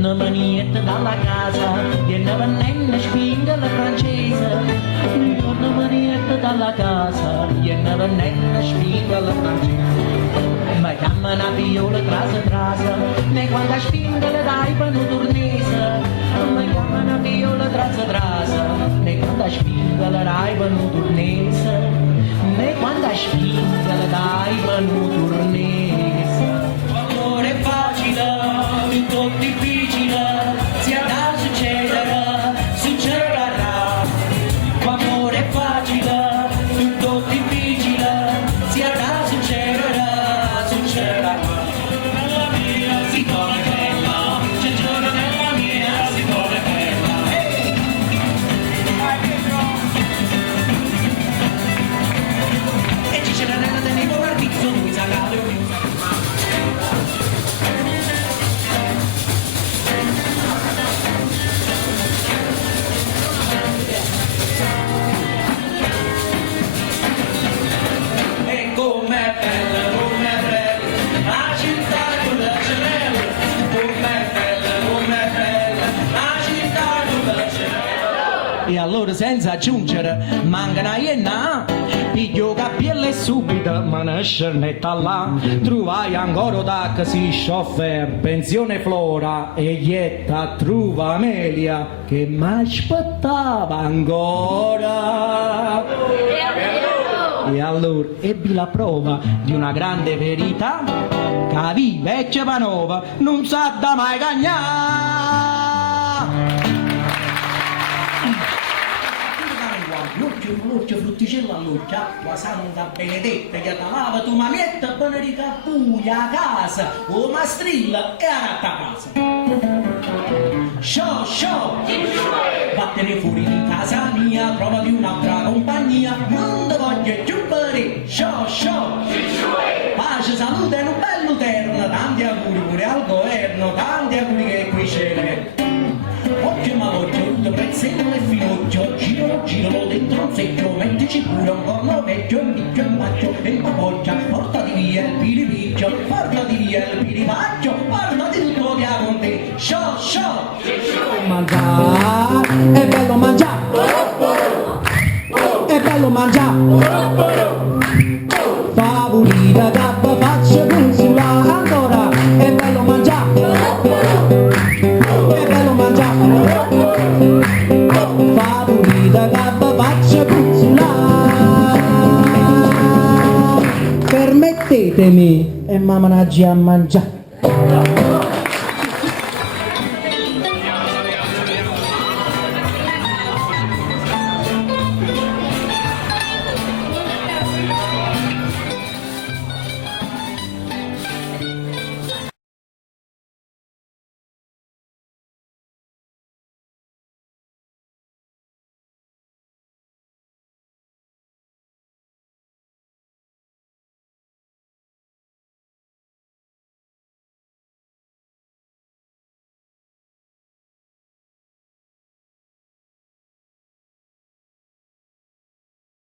torna manietta dalla casa, e ne venne spinga la francese. Torna manietta dalla casa, e ne venne spinga la francese. Ma chiama una viola trasa, ne quando spinga le dai per un turnese. Ma chiama una viola trasa, ne quando spinga le dai per un turnese. Ne quando spinga le dai per un turnese. Amore facile, tutto difficile, sia da succedere, succederà. Amore facile, tutto difficile, sia da succedere, succederà. La mia si vuole bella, c'è giorno della mia si vuole bella. E ci c'è la nella del mio partito, lui sa cade. Com'è bella, la città con la gemella. Com'è bella, la città con la gemella. E allora senza aggiungere, manca una iena, piglio cappiello e subito me ne scernetta là. Trovai ancora da si chauffeur, pensione Flora, e ietta trova Amelia che m'aspettava ancora. E allora ebbi la prova di una grande verità, che viva e Cepanova non sa da mai cagnare. L'occhio frutticello all'occhio, acqua santa benedetta, che ti lava tu mamietta, benedica puglia a casa, o mastrilla e a ratta casa. Show, vattene fuori di casa mia, trovati un'altra compagnia, non te voglio più vedere. Show, pace, salute e un bello terno, tanti auguri pure al governo, tanti auguri che qui ce n'è. Occhio malocchio, tutto prezzetto e finocchio, giro dentro un secchio, mettici pure un corno vecchio, un picchio, un macchio e un capocchia, portati via il piripicchio, portati via il piripacchio, portati tutto via con te. Show! Mangiare, è bello mangiare, è bello mangiare, favorita cappa faccia consula, ancora è bello mangiare, è bello mangiare, favorita cappa faccia consula. Permettetemi e mamma a mangiare.